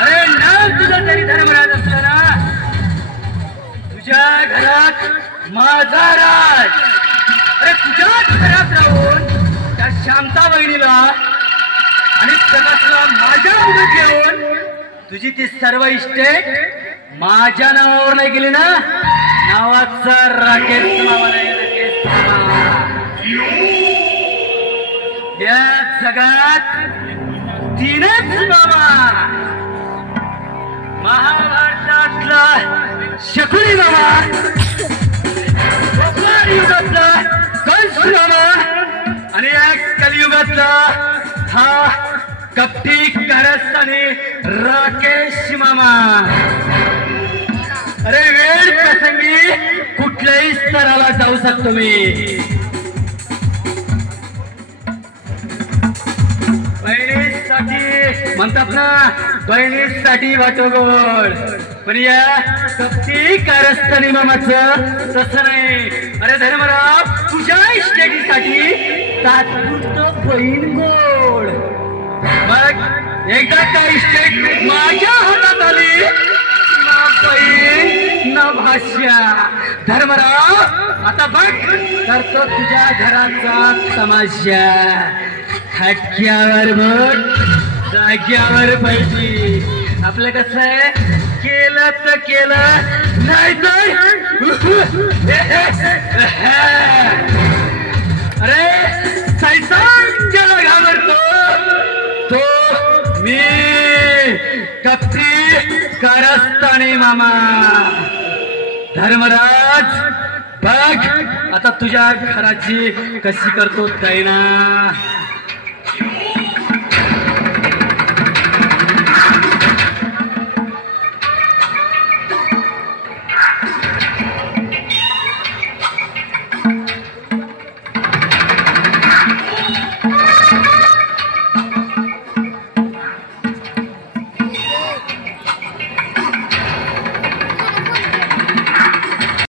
अरे नाव तुझं तरी धर्मराज असला ना, तुझ्या घरात माझा राज. अरे तुझ्याच घरात राहून त्या शांता बहिणीला आणि प्रकाशला माझ्या मुलं घेऊन तुझी ती सर्व इस्टेट माझ्या नावावर नाही गेली ना. नावाचा राकेश मामा नाही, राकेश मामा. या जगात तीनच मामा, महाभारतातला शकुनी मामा, युगातला कंस मामा आणि या कलियुगातला हा कपटी कारस्थानी राकेश मामा. अरे वेळ प्रसंगी कुठल्याही स्तराला जाऊ शकतो मी. बहिणीसाठी म्हणतात ना, बहिणीसाठी वाटोगोड, पण या कपटी कारस्थानी मामाचं तसं नाही. अरे धर्मराव, तुझ्या इस्टेटीसाठी तात्पुरतं बहीण गोड. मग एकदा का इस्टेट माझ्या हातात आली ना बहीण ना भाष्या. धर्मराव, आता बघ करतो तुझ्या घराचा तमाशा. हटक्यावर बोट, जाग्यावर पैकी. आपलं कसं आहे, केलं तर केलं, नाही तर अरे सैतान ज्याला घाबरतो तो मी, कपटी कारस्थानी मामा. धर्मराज बघ आता तुझ्या घराची कशी करतो दैना.